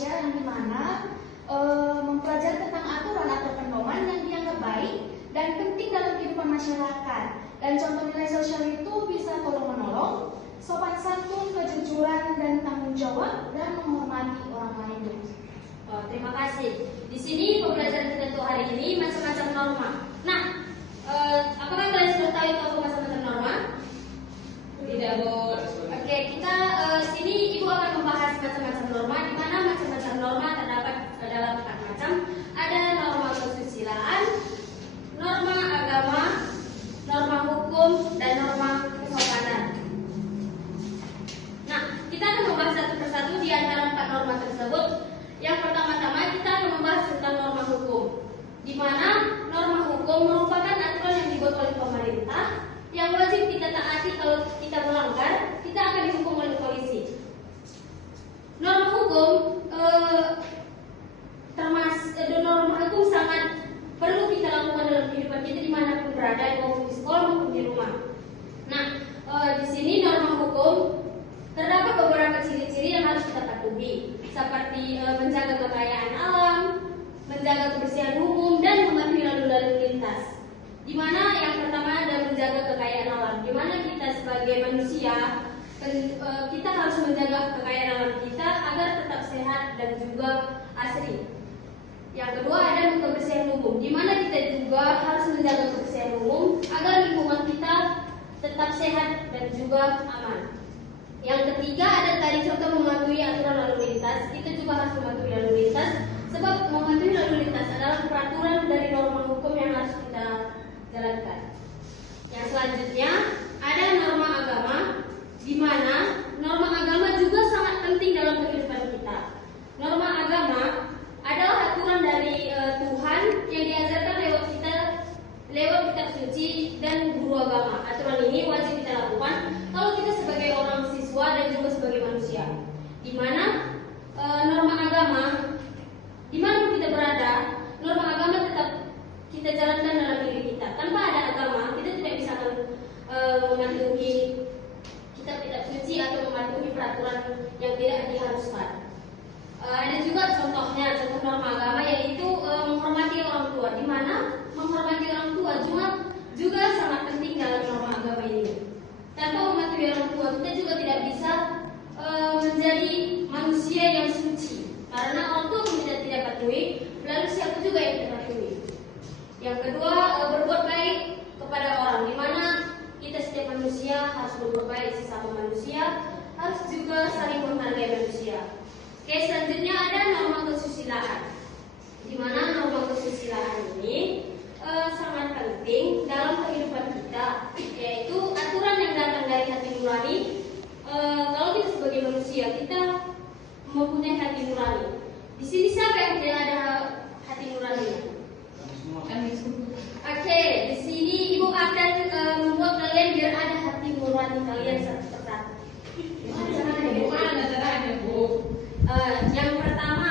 sosial yang dimana mempelajari tentang aturan atau pedoman yang dianggap baik dan penting dalam kehidupan masyarakat. Dan contoh nilai sosial itu bisa tolong-menolong, sopan santun, kejujuran, dan tanggung jawab, dan menghormati orang lain. Oh, terima kasih. Di sini pembelajaran kita untuk hari ini macam-macam norma. Nah, apakah kalian sudah tahu itu apa macam-macam norma? Tidak, Bu. Oke, kita sini Ibu akan membahas macam-macam norma, di mana macam-macam norma terdapat dalam 4 macam. Ada norma kesusilaan, norma agama, norma hukum, dan norma kesopanan. Nah, kita akan membahas satu persatu di antara 4 norma tersebut. Yang pertama-tama kita akan membahas tentang norma hukum, di mana norma hukum merupakan aturan yang dibuat oleh pemerintah yang wajib kita taati. Kalau kita melanggar, kita akan dihukum oleh polisi. Norma hukum norma hukum sangat perlu kita lakukan dalam kehidupan kita dimanapun berada, maupun di sekolah maupun di rumah. Nah, di sini norma hukum terdapat beberapa ciri-ciri yang harus kita patuhi, seperti menjaga kekayaan alam, menjaga kebersihan umum, dan mematuhi lalu lintas. Di mana yang pertama ada menjaga kekayaan alam, di mana kita sebagai manusia kita harus menjaga kekayaan alam kita agar tetap sehat dan juga asri. Yang kedua ada kebersihan umum, di mana kita juga harus menjaga kebersihan umum agar lingkungan kita tetap sehat dan juga aman. Yang ketiga ada tadi contoh mematuhi aturan lalu lintas. Kita juga harus mematuhi lalu lintas, sebab mematuhi lalu lintas adalah peraturan dari norma hukum yang harus kita jalankan. Yang selanjutnya ada norma agama, di mana norma agama juga sangat penting dalam kehidupan kita. Norma agama adalah aturan dari Tuhan yang diajarkan lewat kitab suci dan guru agama. Aturan ini wajib kita lakukan kalau kita sebagai orang siswa dan juga sebagai manusia. Di mana norma agama, di mana kita berada, norma agama tetap kita jalankan dalam diri kita. Tanpa ada agama, kita tidak bisa mematuhi kitab suci atau mematuhi peraturan yang tidak diharuskan. Ada juga contohnya, contoh norma agama yaitu menghormati orang tua, di mana menghormati orang tua juga sangat penting dalam norma agama ini. Tanpa mematuhi orang tua, kita juga tidak bisa menjadi manusia yang suci, karena orang tua kita tidak patuhi, lalu siapa juga yang kita patuhi. Yang kedua, berbuat baik kepada orang, di mana kita setiap manusia harus berbuat baik sesama manusia, harus juga saling menghargai manusia. Oke, selanjutnya ada norma kesusilaan, di mana norma kesusilaan ini sangat penting dalam kehidupan kita, yaitu aturan yang datang dari hati nurani. Kalau kita sebagai manusia, kita mempunyai hati nurani. Di sini siapa yang tidak ada hati nurani? Oke, di sini Ibu akan membuat kalian biar ada hati nurani kalian satu-satu. Yang pertama,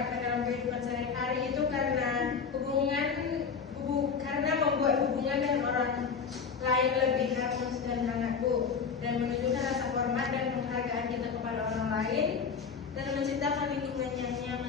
terapkan dalam kehidupan sehari-hari itu karena karena membuat hubungan dengan orang lain lebih harmonis dan hangat, Bu, dan menunjukkan rasa hormat dan penghargaan kita kepada orang lain, dan menciptakan lingkungan yang nyaman